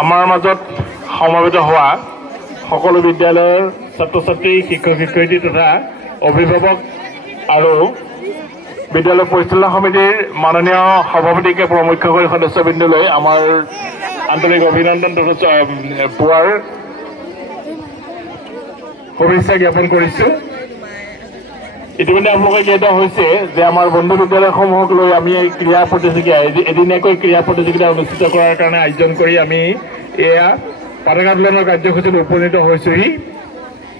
আমাৰ মাজত সমাবেত হোৱা সকলো বিদ্যালয়ৰ ছাত্ৰ ছাত্ৰী শিক্ষক শিক্ষয়িত্ৰী তথা অভিভাৱক আৰু বিদ্যালয় পৰিচালনা সমিতিৰ মাননীয় সভাপতিকে প্ৰমুখ্য কৰি সদস্যবৃন্দলৈ আমাৰ আন্তৰিক অভিনন্দন তথা পুৱাৰ শুভেচ্ছা জ্ঞাপন কৰিছোঁ। ইতিমধ্যে আপোনালোকে জ্ঞাত হৈছে যে আমাৰ বন্ধু বিদ্যালয়সমূহক লৈ আমি এই ক্ৰীড়া প্ৰতিযোগিতা এদিনীয়াকৈ ক্ৰীড়া প্ৰতিযোগিতা অনুষ্ঠিত কৰাৰ কাৰণে আয়োজন কৰি আমি এয়া পতাকা উত্তোলনৰ কাৰ্যসূচীত উপনীত হৈছোহি।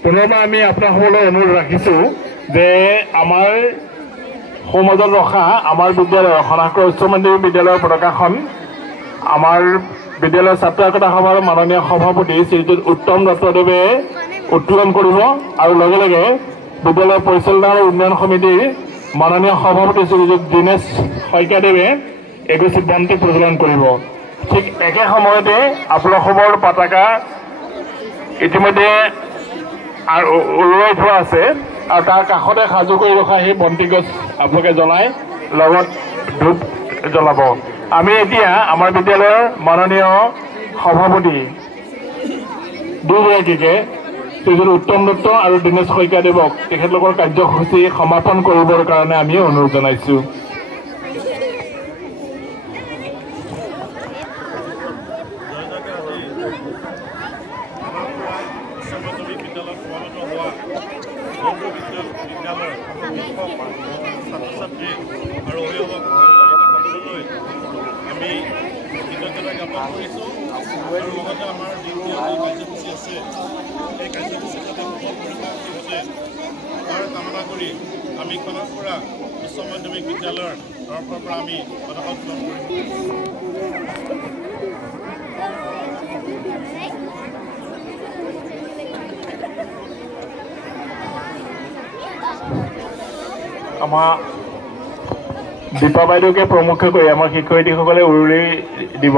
পুনৰবাৰ আমি আপোনাসকললৈ অনুৰোধ ৰাখিছোঁ যে আমাৰ সমাজত ৰখা আমাৰ বিদ্যালয়ৰ সনাক্ৰ উচ্চ মাধ্যমিক বিদ্যালয়ৰ পতাকাখন আমাৰ বিদ্যালয়ৰ ছাত্ৰ একতা সভাৰ মাননীয় সভাপতি শ্ৰীযুত উত্তম দত্তদেৱে উত্তোলন কৰিব আৰু লগে লগে বিদ্যালয় পৰিচালনা আৰু উন্নয়ন সমিতিৰ মাননীয় সভাপতি শ্ৰীযুত দীনেশ শইকীয়াদেৱে এগছি বন্তি প্ৰজ্বলন কৰিব। ঠিক একে সময়তে আপোনালোকৰ পতাকা ইতিমধ্যে উৰুৱাই থোৱা আছে আৰু তাৰ কাষতে সাজু কৰি ৰখা সেই বন্তি গছ আপোনালোকে জ্বলাই লগত ধূপ জ্বলাব। আমি এতিয়া আমাৰ বিদ্যালয়ৰ মাননীয় সভাপতি দুগৰাকীকে শ্ৰীযুত উত্তম দত্ত আৰু দীনেশ শইকীয়াদেৱক তেখেতলোকৰ কাৰ্যসূচী সমাপন কৰিবৰ কাৰণে আমি অনুৰোধ জনাইছোঁ। কামনা কৰি আমি খনপুৰা উচ্চ মাধ্যমিক বিদ্যালয়ৰ তৰফৰ পৰা আমি পতাকা উত্তোলন কৰিম। আমাৰ দীপা বাইদেউকে প্ৰমুখ্য কৰি আমাৰ শিক্ষয়িত্ৰীসকলে উৰুলি দিব।